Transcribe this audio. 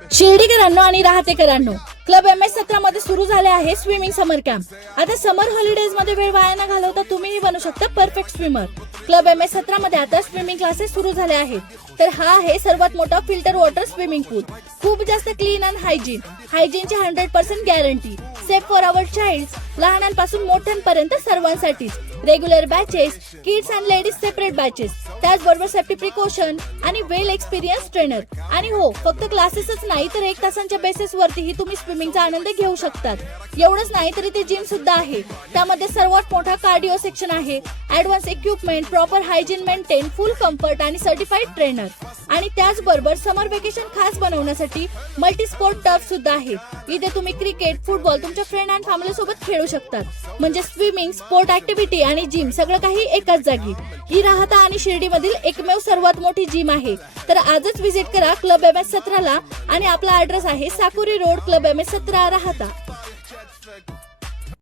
शिर्डीकरांनो आणि राहतेकरांनो, club MS17 मध्ये सुरू झाले आहे स्विमिंग समर कॅम्प। आता समर हॉलिडेज मध्ये वेळ वाया न घालवता तुम्हीही बनू शकता परफेक्ट स्विमर। क्लब MS17 मध्ये आता स्विमिंग क्लासेस सुरू झाले आहेत। तर हा आहे सर्वात मोठा फिल्टर वॉटर स्विमिंग पूल। खूप जास्त क्लीन अँड हायजीनची 100% guarantee. Safe for our childs, लहानांपासून मोठ्यांपर्यंत सर्वांसाठीच। Regular batches, kids and ladies separate batches, त्याचबरोबर सेफ्टी प्रिकॉशन आणि वेल एक्सपिरियन्स ट्रेनर। आणि हो, फक्त क्लासेसच नाही तर 1 तासांच्या बेसिस वरतीही तुम्ही स्विमिंगचा आनंद घेऊ शकतात। एवढंच नाही तर इथे जिम सुद्धा आहे। त्यामध्ये सर्वात मोठा कार्डिओ सेक्शन आहे, advance equipment, proper hygiene maintain, फुल कम्फर्ट आणि सर्टिफाईड ट्रेनर। आणि त्याचबरोबर समर वेकेशन खास बनवण्यासाठी मल्टी स्पोर्ट टर्फ सुद्धा आहे। इथे तुम्ही क्रिकेट, फुटबॉल तुमच्या फ्रेंड अँड फॅमिली सोबत खेळू शकतात। म्हणजे स्विमिंग, स्पोर्ट ऍक्टिव्हिटी आणि जिम सगळं काही एकाच जागी। ही राहता आणि शिर्डीमधील एकमेव सर्वात मोठी जिम आहे। तर आजच व्हिजिट करा क्लब MS17 ला। आणि आपला ऍड्रेस आहे साकुरी रोड, क्लब MS17 राहता।